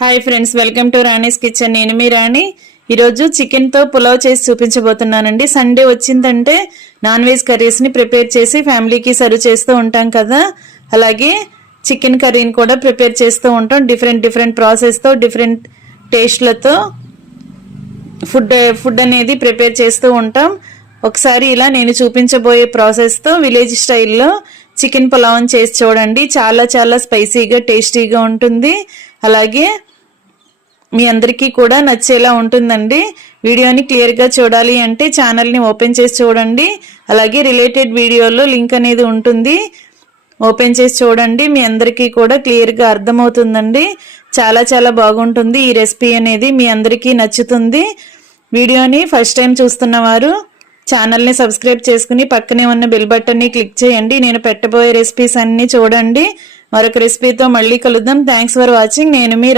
Hi friends, welcome to Rani's kitchen. నేను మీ రాణి. ఈరోజు చికెన్తో పులావ్ చేసి చూపించబోతున్నానండి. సండే వచ్చిందంటే నాన్ వెజ్ కర్రీస్ని ప్రిపేర్ చేసి ఫ్యామిలీకి సర్వ్ చేస్తూ ఉంటాం కదా, అలాగే చికెన్ కర్రీని కూడా ప్రిపేర్ చేస్తూ ఉంటాం. డిఫరెంట్ ప్రాసెస్తో, డిఫరెంట్ టేస్ట్లతో ఫుడ్ అనేది ప్రిపేర్ చేస్తూ ఉంటాం. ఒకసారి ఇలా నేను చూపించబోయే ప్రాసెస్తో విలేజ్ స్టైల్లో చికెన్ పులావ్ చేసి చూడండి. చాలా స్పైసీగా, టేస్టీగా ఉంటుంది. అలాగే మీ అందరికీ కూడా నచ్చేలా ఉంటుందండి. వీడియోని క్లియర్గా చూడాలి అంటే ఛానల్ని ఓపెన్ చేసి చూడండి. అలాగే రిలేటెడ్ వీడియోలో లింక్ అనేది ఉంటుంది, ఓపెన్ చేసి చూడండి. మీ అందరికీ కూడా క్లియర్గా అర్థమవుతుందండి. చాలా బాగుంటుంది. ఈ రెసిపీ అనేది మీ అందరికీ నచ్చుతుంది. వీడియోని ఫస్ట్ టైం చూస్తున్నవారు ఛానల్ని సబ్స్క్రైబ్ చేసుకుని పక్కనే ఉన్న బెల్ బటన్ని క్లిక్ చేయండి. నేను పెట్టబోయే రెసిపీస్ అన్నీ చూడండి. మరొక రెసిపీతో మళ్ళీ కలుద్దాం. Thanks for watching. నేను మీ